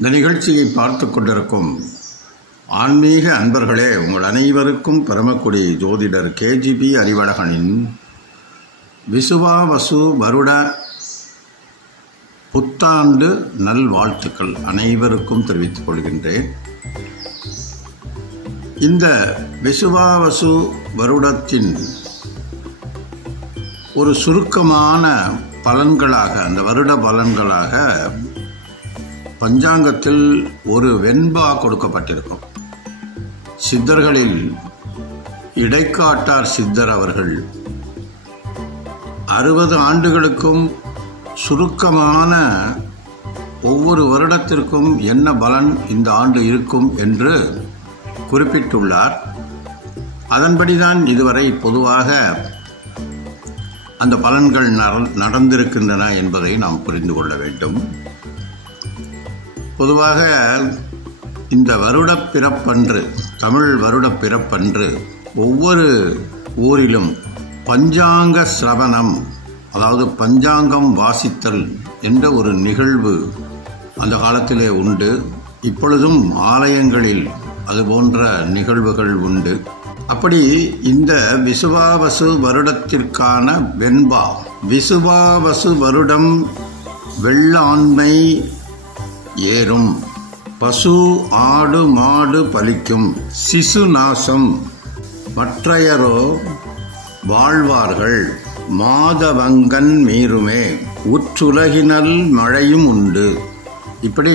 இந்த நிகழ்ச்சியை பார்த்து கொண்டிருக்கும் ஆன்மீக அன்பர்களே, உங்கள் அனைவருக்கும் பரமக்குடி ஜோதிடர் கேஜிபி அறிவழகனின் விசுவாவசு வருட புத்தாண்டு நல்வாழ்த்துக்கள் அனைவருக்கும் தெரிவித்துக் கொள்கின்றேன். இந்த விசுவாவசு வருடத்தின் ஒரு சுருக்கமான பலன்களாக, அந்த வருட பலன்களாக பஞ்சாங்கத்தில் ஒரு வெண்பா கொடுக்கப்பட்டிருக்கும். சித்தர்களில் இடைக்காட்டார் சித்தர் அவர்கள் 60 ஆண்டுகளுக்கும் சுருக்கமான ஒவ்வொரு வருடத்திற்கும் என்ன பலன் இந்த ஆண்டு இருக்கும் என்று குறிப்பிட்டுள்ளார். அதன்படிதான் இதுவரை பொதுவாக அந்த பலன்கள் நடந்திருக்கின்றன என்பதை நாம் புரிந்து கொள்ள வேண்டும். பொதுவாக இந்த வருடப் பிறப்பன்று, தமிழ் வருடப் பிறப்பன்று ஒவ்வொரு ஊரிலும் பஞ்சாங்க சிரவணம், அதாவது பஞ்சாங்கம் வாசித்தல் என்ற ஒரு நிகழ்வு அந்த காலத்திலே உண்டு. இப்பொழுதும் ஆலயங்களில் அதுபோன்ற நிகழ்வுகள் உண்டு. அப்படி இந்த விசுவாவசு வருடத்திற்கான வெண்பா, விசுவாவசு வருடம் வெள்ளாண்மை ஏறும், பசு ஆடு மாடு பலிக்கும், சிசு நாசம், மற்றையரோ வாழ்வார்கள், மாதவங்கன் மீறுமே, உற்றுலகினல் மழையும் உண்டு. இப்படி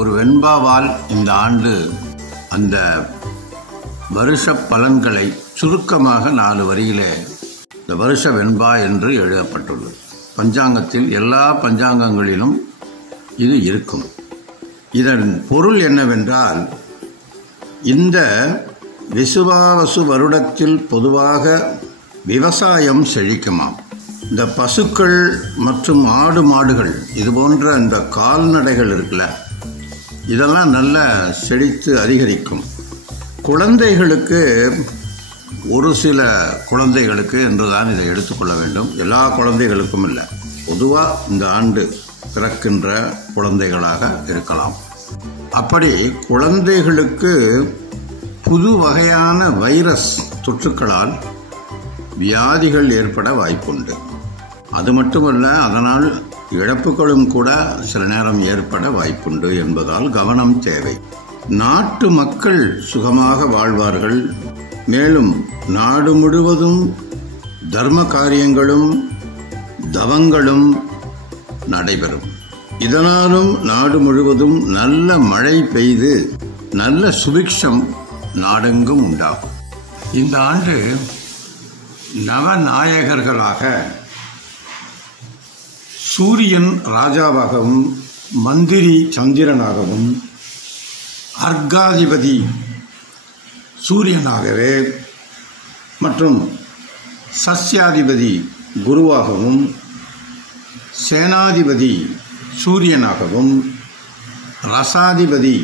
ஒரு வெண்பாவால் இந்த ஆண்டு அந்த வருஷ பலன்களை சுருக்கமாக 4 வரியிலே இந்த வருஷ வெண்பா என்று எழுதப்பட்டுள்ளது. பஞ்சாங்கத்தில் எல்லா பஞ்சாங்கங்களிலும் இது இருக்கும். இதன் பொருள் என்னவென்றால், இந்த விசுவாவசு வருடத்தில் பொதுவாக விவசாயம் செழிக்குமாம். இந்த பசுக்கள் மற்றும் ஆடு மாடுகள், இது போன்ற இந்த கால்நடைகள் இருக்குல்ல, இதெல்லாம் நல்ல செழித்து அதிகரிக்கும். குழந்தைகளுக்கு, ஒரு சில குழந்தைகளுக்கு என்றுதான் இதை எடுத்துக்கொள்ள வேண்டும், எல்லா குழந்தைகளுக்கும் இல்லை, பொதுவாக இந்த ஆண்டு பிறக்கின்ற குழந்தைகளாக இருக்கலாம். அப்படி குழந்தைகளுக்கு புது வகையான வைரஸ் தொற்றுக்களால் வியாதிகள் ஏற்பட வாய்ப்புண்டு. அது மட்டுமல்ல, அதனால் இழப்புகளும் கூட சில நேரம் ஏற்பட வாய்ப்புண்டு என்பதால் கவனம் தேவை. நாட்டு மக்கள் சுகமாக வாழ்வார்கள். மேலும் நாடு முழுவதும் தர்ம காரியங்களும் தவங்களும் நடைபெறும். இதனாலும் நாடு முழுவதும் நல்ல மழை பெய்து நல்ல சுபிக்ஷம் நாடெங்கும் உண்டாகும். இந்த ஆண்டு நவநாயகர்களாக சூரியன் ராஜாவாகவும், மந்திரி சந்திரனாகவும், அர்காதிபதி சூரியனாகவே மற்றும் சஸ்யாதிபதி குருவாகவும், சேனாதிபதி சூரியனாகவும், ரசாதிபதி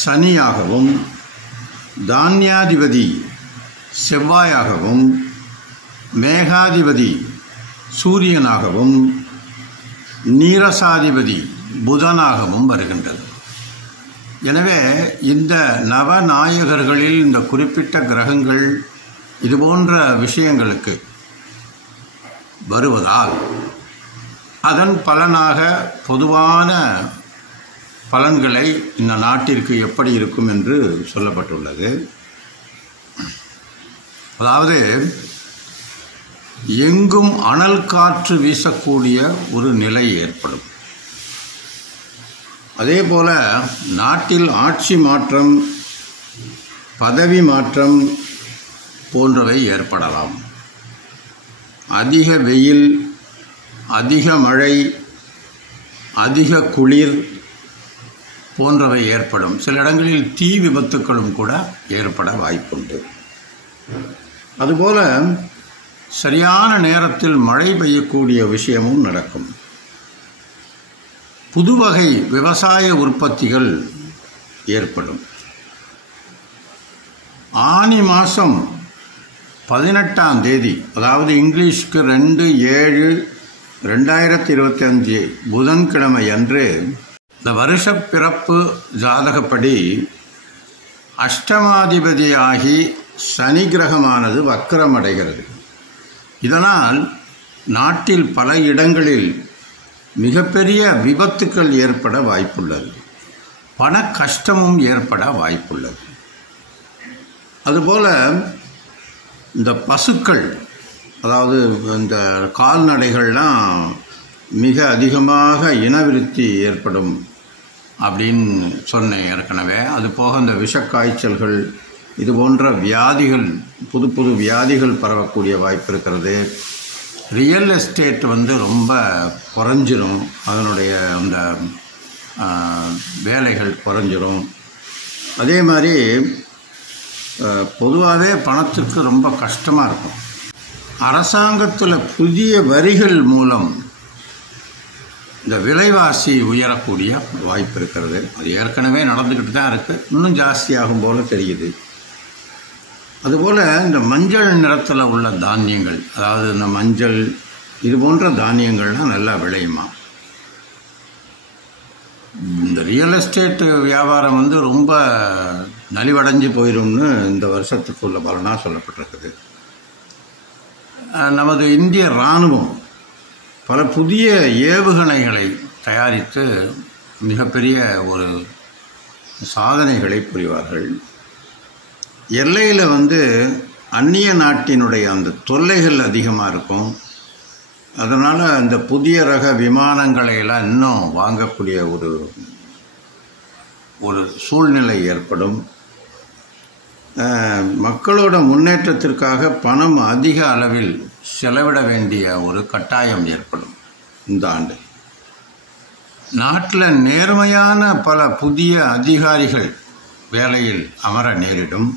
சனியாகவும், தானியாதிபதி செவ்வாயாகவும், மேகாதிபதி சூரியனாகவும், நீரசாதிபதி புதனாகவும் வருகின்றது. எனவே இந்த நவநாயகர்களில் இந்த குறிப்பிட்ட கிரகங்கள் இதுபோன்ற விஷயங்களுக்கு வருவதால் அதன் பலனாக பொதுவான பலன்களை இந்த நாட்டிற்கு எப்படி இருக்கும் என்று சொல்லப்பட்டுள்ளது. அதாவது எங்கும் அனல் காற்று வீசக்கூடிய ஒரு நிலை ஏற்படும். அதே போல நாட்டில் ஆட்சி மாற்றம், பதவி மாற்றம் போன்றவை ஏற்படலாம். அதிக வெயில், அதிக மழை, அதிக குளிர் போன்றவை ஏற்படும். சில இடங்களில் தீ விபத்துக்களும் கூட ஏற்பட வாய்ப்புண்டு. அதுபோல சரியான நேரத்தில் மழை பெய்யக்கூடிய விஷயமும் நடக்கும். புதுவகை விவசாய உற்பத்திகள் ஏற்படும். ஆனி மாதம் 18ஆம் தேதி, அதாவது இங்கிலீஷ்க்கு 2/7/2025 புதன்கிழமை அன்று இந்த வருஷ பிறப்பு ஜாதகப்படி அஷ்டமாதிபதியாகி சனி கிரகமானது வக்கரமடைகிறது. இதனால் நாட்டில் பல இடங்களில் மிகப்பெரிய விபத்துக்கள் ஏற்பட வாய்ப்புள்ளது. பண கஷ்டமும் ஏற்பட வாய்ப்புள்ளது. அதுபோல் இந்த பசுக்கள், அதாவது இந்த கால்நடைகள்லாம் மிக அதிகமாக இனவிருத்தி ஏற்படும் அப்படின்னு சொன்னேன் ஏற்கனவே. அது போக இந்த விஷக்காய்ச்சல்கள், இது போன்ற வியாதிகள், புது புது வியாதிகள் பரவக்கூடிய வாய்ப்பு இருக்கிறது. ரியல் எஸ்டேட் ரொம்ப குறைஞ்சிரும், அதனுடைய அந்த வேலைகள் குறைஞ்சிரும். அதே மாதிரி பொதுவாகவே பணத்துக்கு ரொம்ப கஷ்டமாக இருக்கும். அரசாங்கத்தில் புதிய வரிகள் மூலம் இந்த விலைவாசி உயரக்கூடிய வாய்ப்பு இருக்கிறது. அது ஏற்கனவே நடந்துக்கிட்டு தான் இருக்குது, இன்னும் ஜாஸ்தியாகும் போல தெரியுது. அதுபோல் இந்த மஞ்சள் நிறத்தில் உள்ள தானியங்கள், அதாவது இந்த மஞ்சள் இது போன்ற தானியங்கள்லாம் நல்லா விளையுமா. இந்த ரியல் எஸ்டேட் வியாபாரம் ரொம்ப நலிவடைஞ்சு போயிடும்னு இந்த வருஷத்துக்குள்ள பலனாக சொல்லப்பட்டிருக்குது. நமது இந்திய இராணுவம் பல புதிய ஏவுகணைகளை தயாரித்து மிகப்பெரிய ஒரு சாதனைகளை புரிவார்கள். எல்லையில் அந்நிய நாட்டினுடைய அந்த தொல்லைகள் அதிகமாக இருக்கும். அதனால் அந்த புதிய ரக விமானங்களை எல்லாம் இன்னும் வாங்கக்கூடிய ஒரு சூழ்நிலை ஏற்படும். மக்களோட முன்னேற்றத்திற்காக பணம் அதிக அளவில் செலவிட வேண்டிய ஒரு கட்டாயம் ஏற்படும். இந்த ஆண்டு நாட்டில் நேர்மையான பல புதிய அதிகாரிகள் வேலையில் அமர நேரிடும்.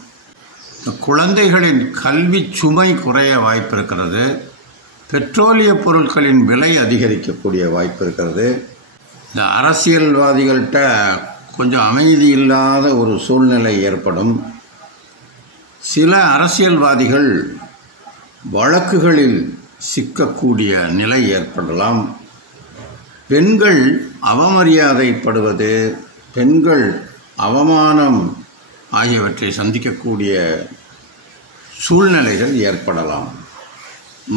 குழந்தைகளின் கல்வி சுமை குறைய வாய்ப்பு இருக்கிறது. பெட்ரோலிய பொருட்களின் விலை அதிகரிக்கக்கூடிய வாய்ப்பு இருக்கிறது. இந்த அரசியல்வாதிகள்கிட்ட கொஞ்சம் அமைதி இல்லாத ஒரு சூழ்நிலை ஏற்படும். சில அரசியல்வாதிகள் வழக்குகளில் சிக்கக்கூடிய நிலை ஏற்படலாம். பெண்கள் அவமரியாதைப்படுவது, பெண்கள் அவமானம் ஆகியவற்றை சந்திக்கக்கூடிய சூழ்நிலைகள் ஏற்படலாம்.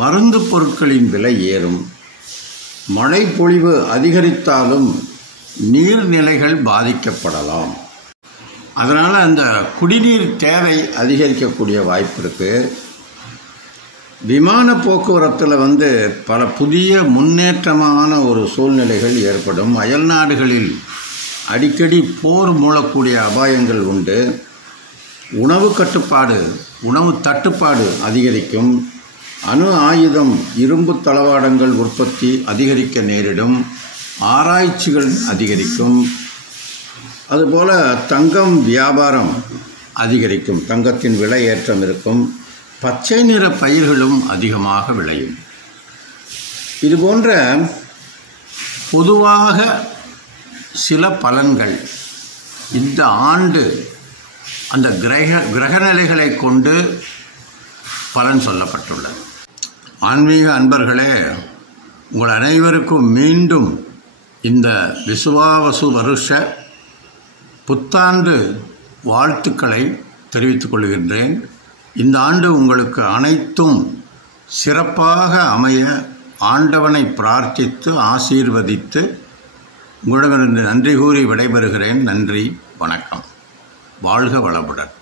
மருந்து பொருட்களின் விலை ஏறும். மழை பொழிவு அதிகரித்தாலும் நீர்நிலைகள் பாதிக்கப்படலாம். அதனால் அந்த குடிநீர் தேவை அதிகரிக்கக்கூடிய வாய்ப்பு இருக்குது. விமான போக்குவரத்தில் பல புதிய முன்னேற்றமான ஒரு சூழ்நிலைகள் ஏற்படும். அயல் நாடுகளில் அடிக்கடி போர் மூளக்கூடிய அபாயங்கள் உண்டு. உணவு கட்டுப்பாடு, உணவு தட்டுப்பாடு அதிகரிக்கும். அணு ஆயுதம், இரும்பு தளவாடங்கள் உற்பத்தி அதிகரிக்க நேரிடும். ஆராய்ச்சிகள் அதிகரிக்கும். அதுபோல் தங்கம் வியாபாரம் அதிகரிக்கும். தங்கத்தின் விலை ஏற்றம் இருக்கும். பச்சை நிற பயிர்களும் அதிகமாக விளையும். இதுபோன்ற பொதுவாக சில பலன்கள் இந்த ஆண்டு அந்த கிரகநிலைகளை கொண்டு பலன் சொல்லப்பட்டுள்ளது. ஆன்மீக அன்பர்களே, உங்கள் அனைவருக்கும் மீண்டும் இந்த விசுவாவசு வருஷ புத்தாண்டு வாழ்த்துக்களை தெரிவித்துக் கொள்கின்றேன். இந்த ஆண்டு உங்களுக்கு அனைத்தும் சிறப்பாக அமைய ஆண்டவனை பிரார்த்தித்து ஆசீர்வதித்து உங்களிடமிருந்து நன்றி கூறி விடைபெறுகிறேன். நன்றி, வணக்கம். வாழ்க வளமுடன்.